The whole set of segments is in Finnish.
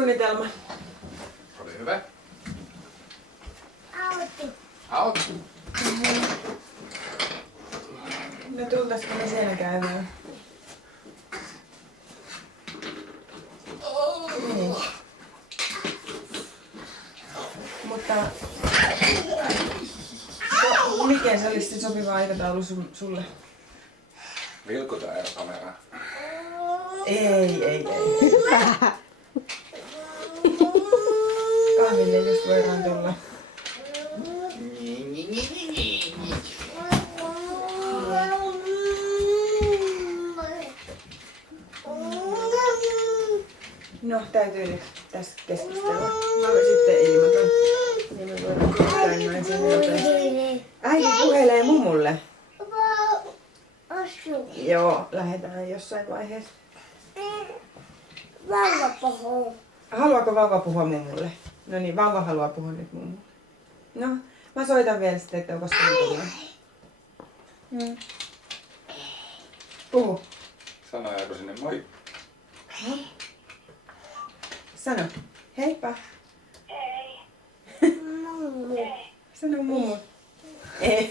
suunnitelma? Oli hyvä. Auto. Auto. No tultaisiko me siellä käymään? Niin. Mutta mikä se olisi se sopiva aikataulu sulle? Vilkutaan kameraa. Ei. Kahville just voidaan tulla. No, täytyy nyt tässä keskustella. Mä sitten ilmoitan. Niin me voidaan käydä noin sinne nopeasti. Äiti puhelee mumulle. Joo, lähdetään jossain vaiheessa. Vauva puhuu. Haluaako vauva puhua mumulle? No niin, vauva haluaa puhua nyt mumulle. No, mä soitan vielä sitten, että onko se tullaan. Puhu. Sanojaanko sinne moi? No. Sano. Heippa. Sano mumu. Ei.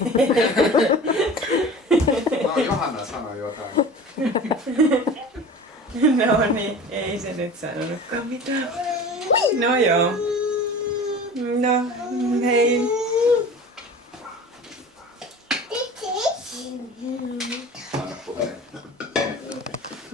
No Johanna sanoi jotain. No niin, ei se nyt sanonutkaan mitään. No joo. No, hei.